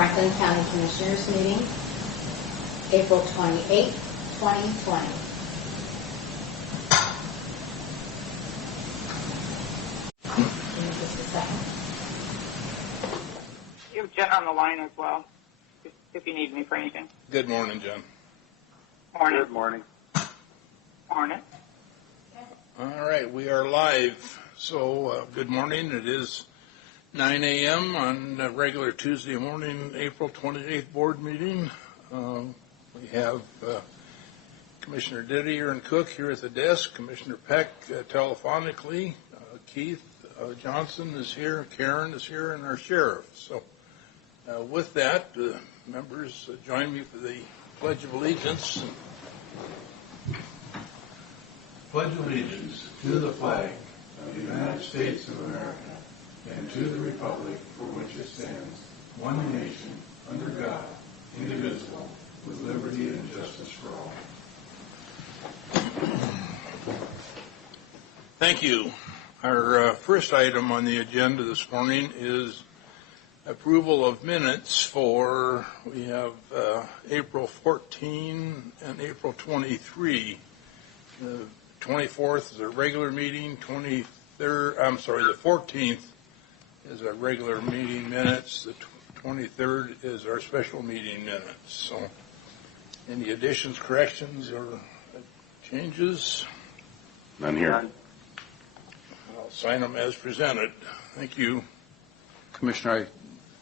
Franklin County Commissioners meeting, April 28, 2020. Give me just a second. You have Jen on the line as well, if you need me for anything. Good morning, Jen. Morning. Good morning. Morning. All right, we are live. So, good morning. It is 9 a.m. on a regular Tuesday morning, April 28th board meeting. We have Commissioner Didier and Cook here at the desk, Commissioner Peck telephonically, Keith Johnson is here, Karen is here, and our sheriff. So, with that, members, join me for the Pledge of Allegiance. Pledge allegiance to the flag of the United States of America and to the republic for which it stands, one nation, under God, indivisible, with liberty and justice for all. Thank you. Our first item on the agenda this morning is approval of minutes for, we have April 14 and April 23. The 24th is a regular meeting, the 14th is a regular meeting minutes, the 23rd is our special meeting minutes. So, any additions, corrections, or changes? None here. I'll sign them as presented. Thank you. Commissioner,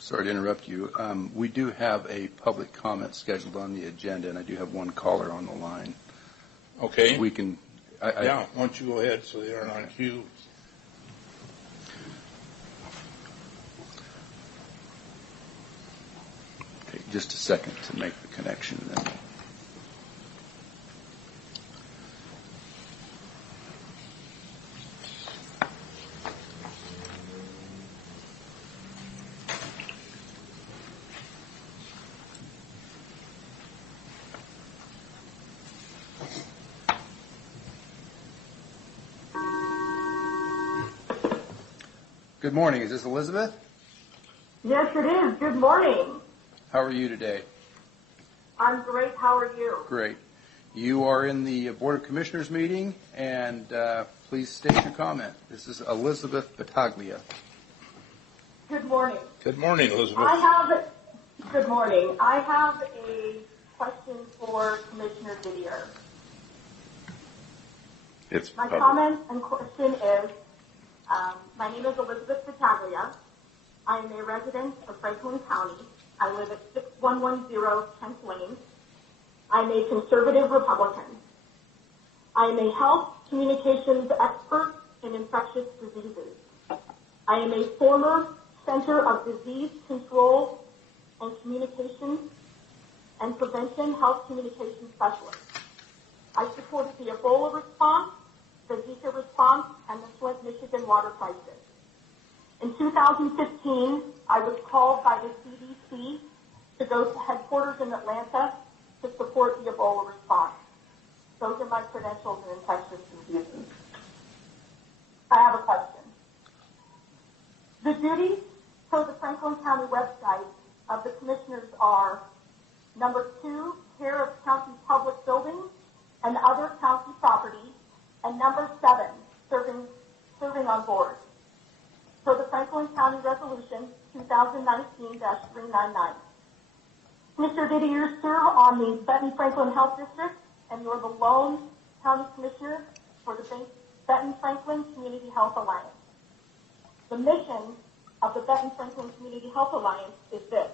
sorry to interrupt you. We do have a public comment scheduled on the agenda, and I do have one caller on the line. Okay. We can... why don't you go ahead so they aren't on cue. Take just a second to make the connection then. Good morning. Is this Elizabeth? Yes, it is. Good morning. How are you today? I'm great. How are you? Great. You are in the Board of Commissioners meeting, and please state your comment. This is Elizabeth Battaglia. Good morning. Good morning, Elizabeth. Good morning. I have a question for Commissioner Didier. My comment and question is, my name is Elizabeth Battaglia. I am a resident of Franklin County. I live at 6110 10th Lane. I'm a conservative Republican. I am a health communications expert in infectious diseases. I am a former Center of Disease Control and Communication and Prevention Health Communication Specialist. I supported the Ebola response, the Zika response, and the Flint, Michigan water crisis. In 2015, I was called by the CDC to go to headquarters in Atlanta to support the Ebola response. Those are my credentials in infectious diseases. I have a question. The duties for the Franklin County website of the commissioners are, number 2, care of county public buildings and other county property, and number 7, serving on boards. For the Franklin County Resolution 2019-399. Mr. Didier, serve on the Benton Franklin Health District, and you're the lone county commissioner for the Benton Franklin Community Health Alliance. The mission of the Benton Franklin Community Health Alliance is this: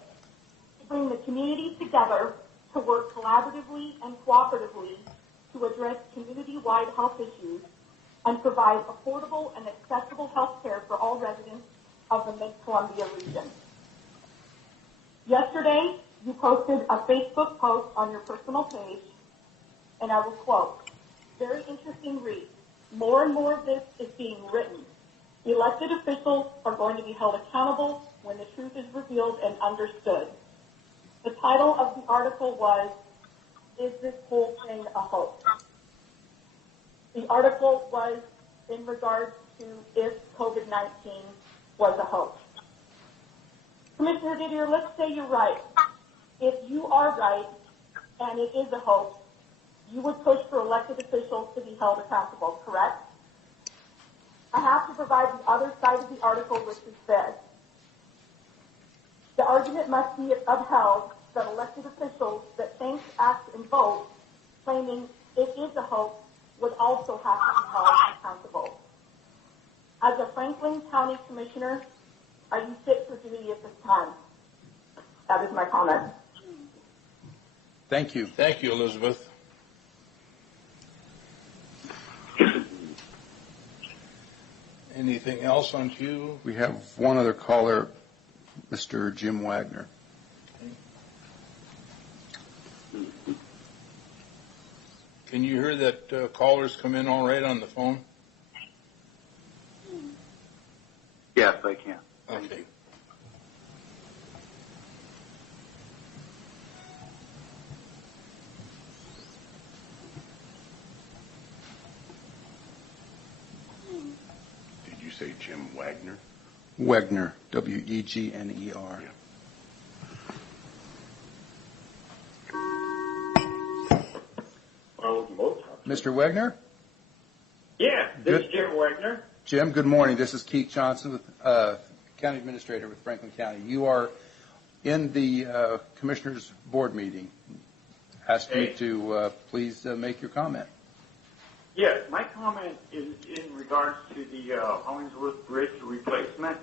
to bring the community together to work collaboratively and cooperatively to address community-wide health issues and provide affordable and accessible health care for all residents of the Mid-Columbia region. Yesterday, you posted a Facebook post on your personal page, and I will quote, "Very interesting read. More and more of this is being written. Elected officials are going to be held accountable when the truth is revealed and understood." The title of the article was, "Is this whole thing a hoax?" The article was in regards to if COVID-19 was a hoax. Commissioner Didier, let's say you're right. If you are right, and it is a hoax, you would push for elected officials to be held accountable, correct? I have to provide the other side of the article, which is this. The argument must be upheld that elected officials that think, act, and vote, claiming it is a hoax, would also have to be held accountable. As a Franklin County Commissioner, are you fit for duty at this time? That is my comment. Thank you. Thank you, Elizabeth. Anything else on you? We have one other caller, Mr. Jim Wagner. Can you hear that callers come in all right on the phone? Yes, I can. Okay. Did you say Jim Wagner? Wegner, W-E-G-N-E-R. Yeah. Mr. Wegner? Yeah, this Good. is Jim Wagner. Jim, good morning. This is Keith Johnson, with, County Administrator with Franklin County. You are in the Commissioners Board meeting. Asked me to please make your comment. Yes, my comment is in regards to the Hollingsworth Bridge replacement.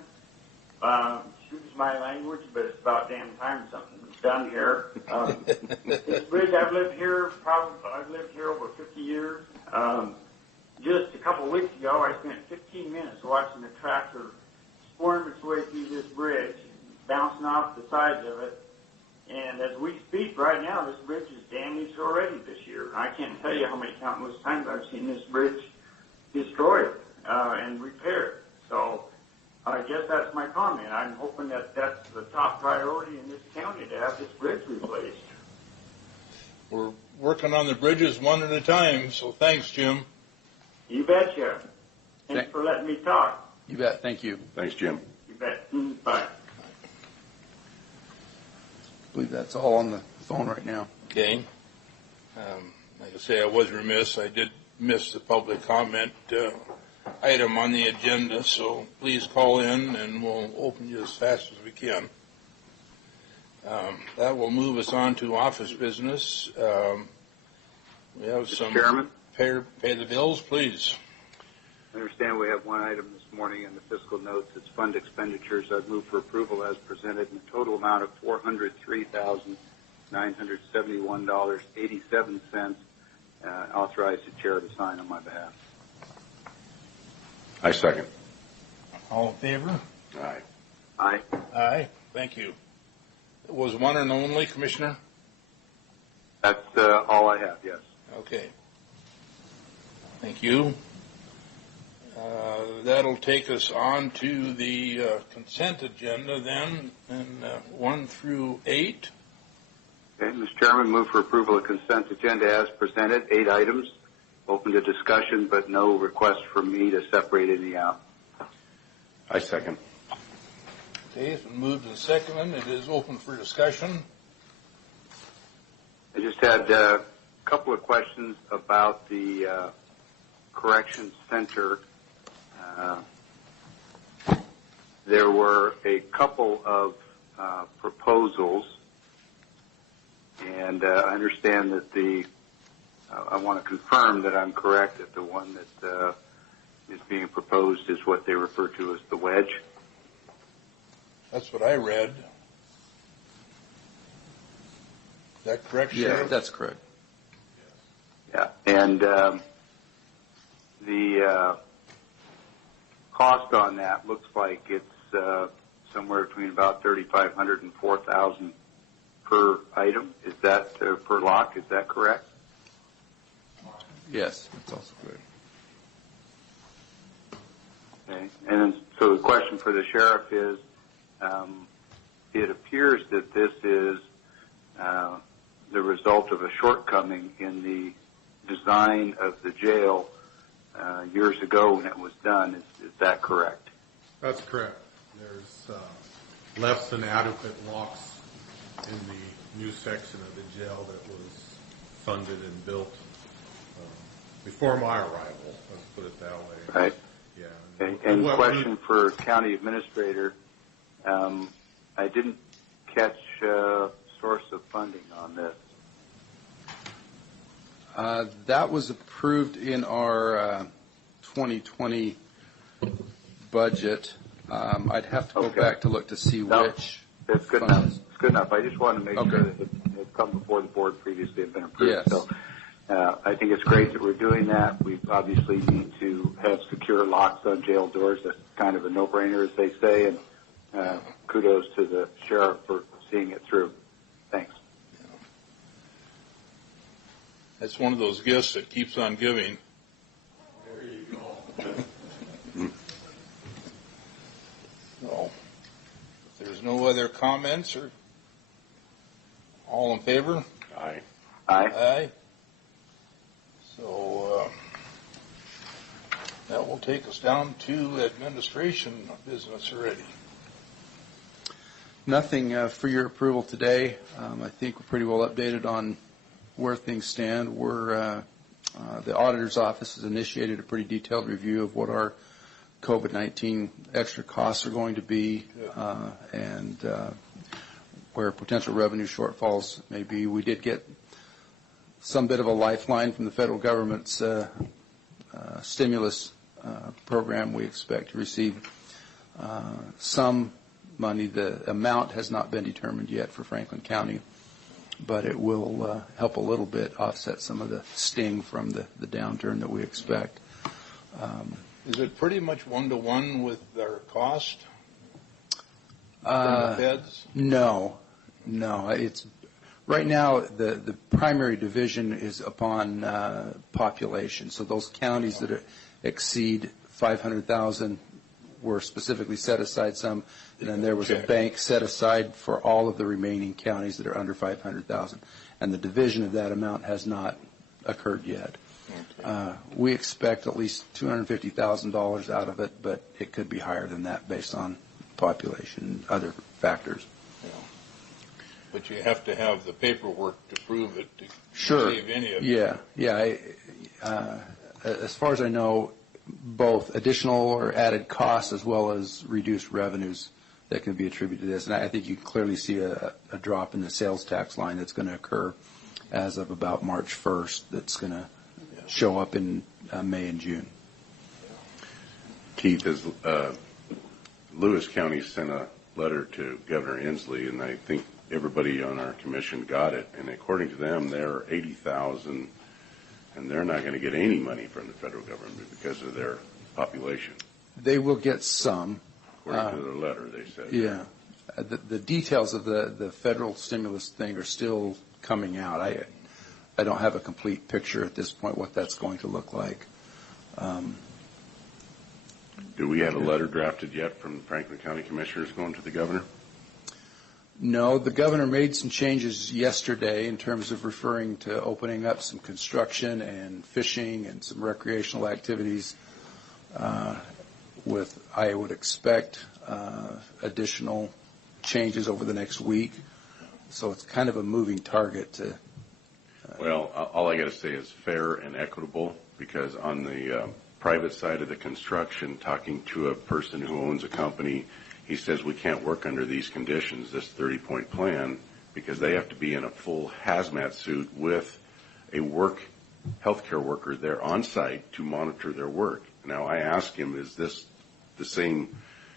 Excuse my language, but it's about damn time something's done here. This bridge, I've lived here over 50 years. Just a couple of weeks ago, I spent 15 minutes watching a tractor squirm its way through this bridge, bouncing off the sides of it. And as we speak right now, this bridge is damaged already this year. I can't tell you how many countless times I've seen this bridge destroyed and repaired. So I guess that's my comment. I'm hoping that that's the top priority in this county, to have this bridge replaced. We're working on the bridges one at a time, so thanks, Jim. You betcha. Thanks for letting me talk. You bet. Thank you. Thanks, Jim. You bet. Bye. I believe that's all on the phone right now. Okay. Like I say, I was remiss. I did miss the public comment item on the agenda, so please call in and we'll open you as fast as we can. That will move us on to office business. We have some... Mr. Chairman? Pay the bills, please. I understand we have one item this morning in the fiscal notes. It's fund expenditures. I'd move for approval as presented in a total amount of $403,971.87. Authorize the chair to sign on my behalf. I second. All in favor? Aye. Aye. Aye. Thank you. It was one and only, Commissioner? That's all I have, yes. Okay. Thank you. That'll take us on to the consent agenda then, and 1 through 8. Okay, Mr. Chairman, move for approval of consent agenda as presented. 8 items. Open to discussion, but no request from me to separate any out. I second. Okay, it's been moved and seconded. It is open for discussion. I just had a couple of questions about the corrections center. There were a couple of proposals, and I understand that I want to confirm that I'm correct, that the one that is being proposed is what they refer to as the wedge. That's what I read. Is that correct, Sheriff? That's correct. Yeah, and the cost on that looks like it's somewhere between about $3,500 and $4,000 per item. Is that per lock? Is that correct? Yes, that's also correct. Okay, and then, so the question for the sheriff is, it appears that this is the result of a shortcoming in the design of the jail years ago when it was done. Is that correct? That's correct. There's less than adequate locks in the new section of the jail that was funded and built before my arrival. Let's put it that way. Right. Yeah. And what question for County Administrator. I didn't catch source of funding on this. That was approved in our 2020 budget. I'd have to go back to look to see which. That's good enough. It's good enough. I just wanted to make sure that it had come before the board previously had been approved. Yes. So I think it's great that we're doing that. We obviously need to have secure locks on jail doors. That's kind of a no-brainer, as they say, and kudos to the sheriff for seeing it through. Thanks. That's one of those gifts that keeps on giving. There you go. So, if there's no other comments, or all in favor? Aye. Aye. Aye. So that will take us down to administration business already. Nothing for your approval today. I think we're pretty well updated on where things stand. The auditor's office has initiated a pretty detailed review of what our COVID-19 extra costs are going to be, and where potential revenue shortfalls may be. We did get some bit of a lifeline from the federal government's stimulus program. We expect to receive some money. The amount has not been determined yet for Franklin County, but it will help a little bit offset some of the sting from the downturn that we expect. Is it pretty much one-to-one with our cost from the feds? No. It's right now the primary division is upon population. So those counties that exceed 500,000 were specifically set aside some, and then there was a bank set aside for all of the remaining counties that are under 500,000. And the division of that amount has not occurred yet. Okay. We expect at least $250,000 out of it, but it could be higher than that based on population and other factors. Yeah. But you have to have the paperwork to prove it to sure. save any of it. Yeah. As far as I know, both additional or added costs as well as reduced revenues that can be attributed to this. And I think you can clearly see a drop in the sales tax line that's going to occur as of about March 1st that's going to show up in May and June. Keith, as Lewis County sent a letter to Governor Inslee, and I think everybody on our commission got it. And according to them, there are 80,000, and they're not going to get any money from the federal government because of their population. They will get some. According to their letter, they said. Yeah. The details of the federal stimulus thing are still coming out. I don't have a complete picture at this point what that's going to look like. Do we have a letter drafted yet from Franklin County Commissioners going to the governor? No, the governor made some changes yesterday in terms of referring to opening up some construction and fishing and some recreational activities I would expect additional changes over the next week. So it's kind of a moving target. Well, all I got to say is fair and equitable, because on the private side of the construction, talking to a person who owns a company, he says we can't work under these conditions, this 30-point plan, because they have to be in a full hazmat suit with a healthcare worker there on site to monitor their work. Now, I asked him, is this the same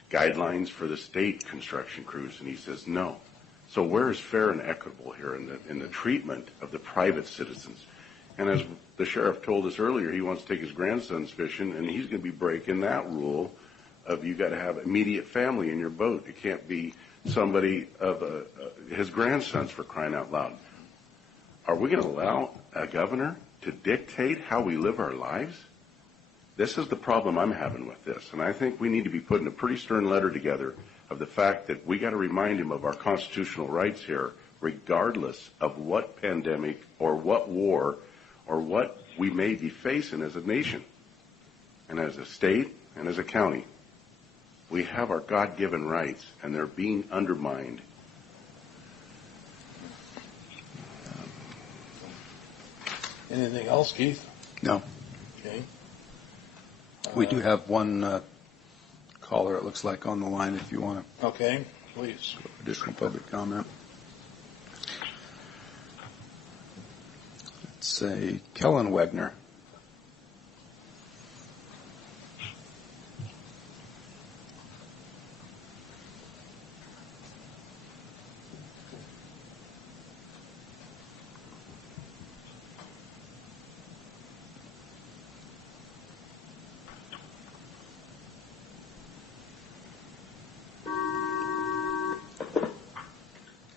guidelines for the state construction crews? And he says no. So where is fair and equitable here in the treatment of the private citizens? And as the sheriff told us earlier, he wants to take his grandsons fishing, and he's going to be breaking that rule of you got to have immediate family in your boat. It can't be somebody of his grandsons, for crying out loud. Are we going to allow a governor to dictate how we live our lives? This is the problem I'm having with this, and I think we need to be putting a pretty stern letter together of the fact that we got to remind him of our constitutional rights here, regardless of what pandemic or what war or what we may be facing as a nation and as a state and as a county. We have our God-given rights, and they're being undermined. Anything else, Keith? No. Okay. We do have one caller, it looks like, on the line if you want Okay, please. additional public comment. Let's say Kellen Wegner.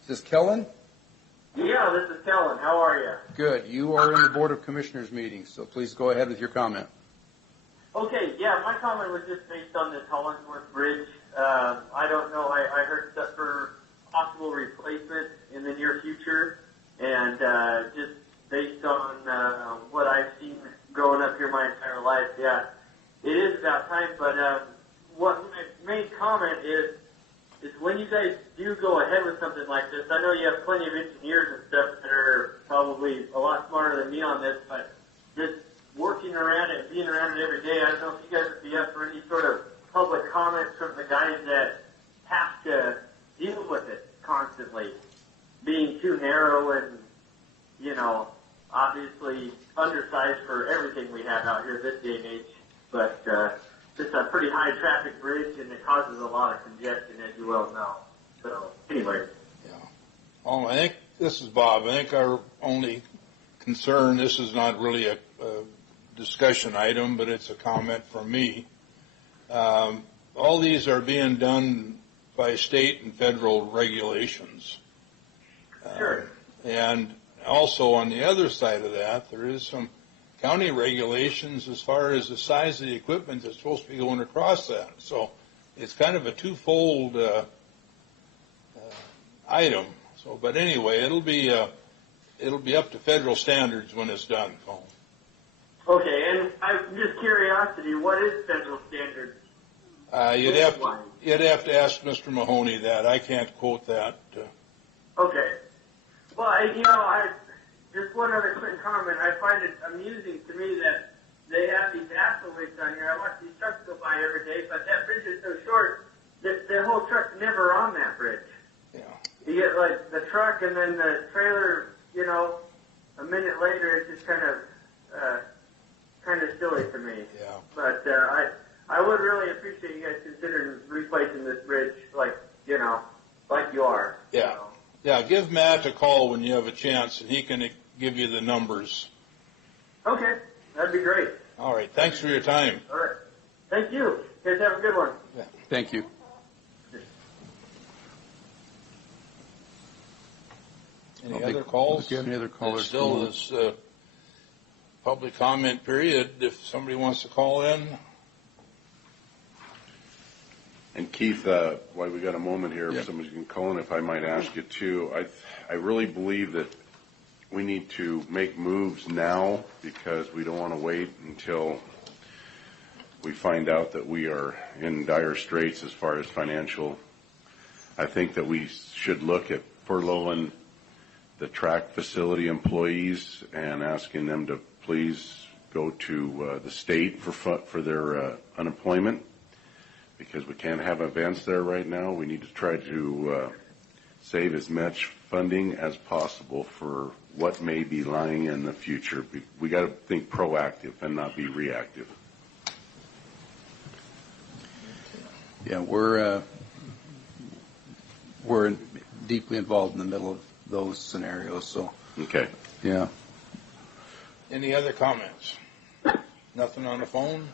Is this Kellen? Yeah, this is Kellen. How are you? Good. You are in the Board of Commissioners meeting, so please go ahead with your comment. Okay, yeah, my comment was just based on this Hollingsworth Bridge. I don't know, I heard stuff for possible replacement in the near future, and just based on what I've seen growing up here my entire life, yeah, it is about time, but what my main comment is when you guys do go ahead with something like this, I know you have plenty of engineers and stuff that are probably a lot smarter than me on this, but just working around it, being around it every day, I don't know if you guys would be up for any sort of public comments from the guys that have to deal with it constantly, being too narrow and, you know, obviously undersized for everything we have out here this day and age, but it's a pretty high traffic bridge and it causes a lot of congestion, as you well know. So, anyway. Yeah. Well, I think, this is Bob, I think our only concern, this is not really a discussion item, but it's a comment from me. All these are being done by state and federal regulations. Sure. And also on the other side of that, there is some county regulations as far as the size of the equipment that's supposed to be going across that. So it's kind of a twofold item. So, but anyway, it'll be up to federal standards when it's done, Paul. Okay, and I'm just curiosity, what is federal standard? You'd have to ask Mr. Mahoney that. I can't quote that. Okay. Well, just one other quick comment. I find it amusing to me that they have these axle weights on here. I watch these trucks go by every day, but that bridge is so short that the whole truck's never on that bridge. Yeah. You get like the truck and then the trailer, you know, a minute later it's just kind of silly to me. Yeah. But I would really appreciate you guys considering replacing this bridge like you are. Yeah. You know. Yeah, give Matt a call when you have a chance, and he can give you the numbers. Okay, that'd be great. All right, thanks for your time. All right. Thank you. You guys have a good one. Yeah. Thank you. Any other calls? Do you have any other callers? There's still this public comment period if somebody wants to call in. And Keith, while we got a moment here, if somebody can call in, if I might ask you too, I really believe that we need to make moves now because we don't want to wait until we find out that we are in dire straits as far as financial. I think that we should look at furloughing the track facility employees and asking them to please go to the state for their unemployment. Because we can't have events there right now. We need to try to save as much funding as possible for what may be lying in the future. We got to think proactive and not be reactive. Yeah, we're deeply involved in the middle of those scenarios. So. Okay. Yeah. Any other comments? Nothing on the phone?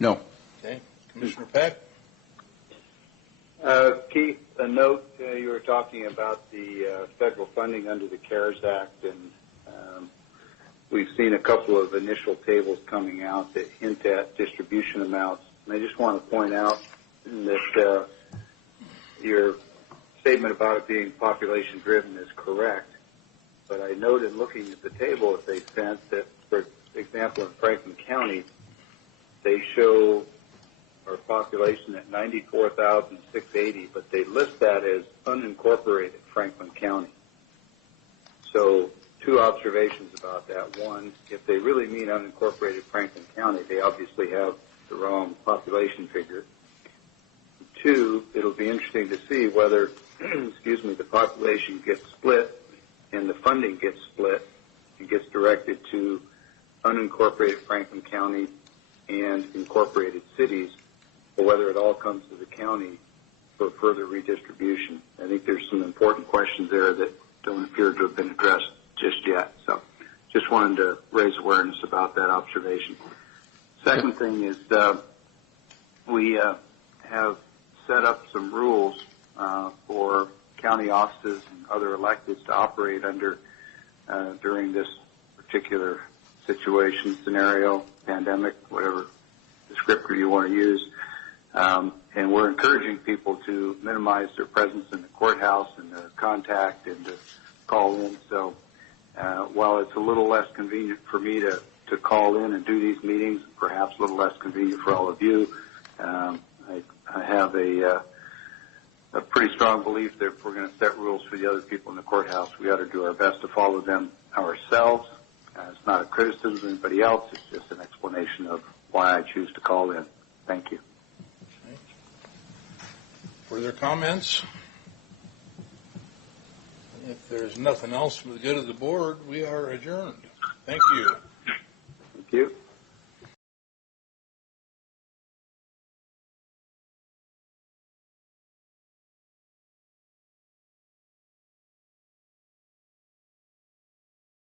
No. Okay. Commissioner Peck? Keith, a note, you were talking about the federal funding under the CARES Act, and we've seen a couple of initial tables coming out that hint at distribution amounts. And I just want to point out that your statement about it being population-driven is correct, but I noted looking at the table that they sent that, for example, in Franklin County, they show our population at 94,680, but they list that as unincorporated Franklin County. So two observations about that. One, if they really mean unincorporated Franklin County, they obviously have the wrong population figure. Two, it'll be interesting to see whether, the population gets split and the funding gets split and gets directed to unincorporated Franklin County and incorporated cities, or whether it all comes to the county for further redistribution. I think there's some important questions there that don't appear to have been addressed just yet. So just wanted to raise awareness about that observation. Second thing is we have set up some rules for county offices and other electeds to operate under during this particular situation, scenario, pandemic, whatever descriptor you want to use. And we're encouraging people to minimize their presence in the courthouse and to contact and to call in. So while it's a little less convenient for me to call in and do these meetings, perhaps a little less convenient for all of you, I have a pretty strong belief that if we're going to set rules for the other people in the courthouse, we ought to do our best to follow them ourselves. It's not a criticism of anybody else. It's just an explanation of why I choose to call in. Thank you. Okay. Further comments? If there's nothing else for the good of the board, we are adjourned. Thank you.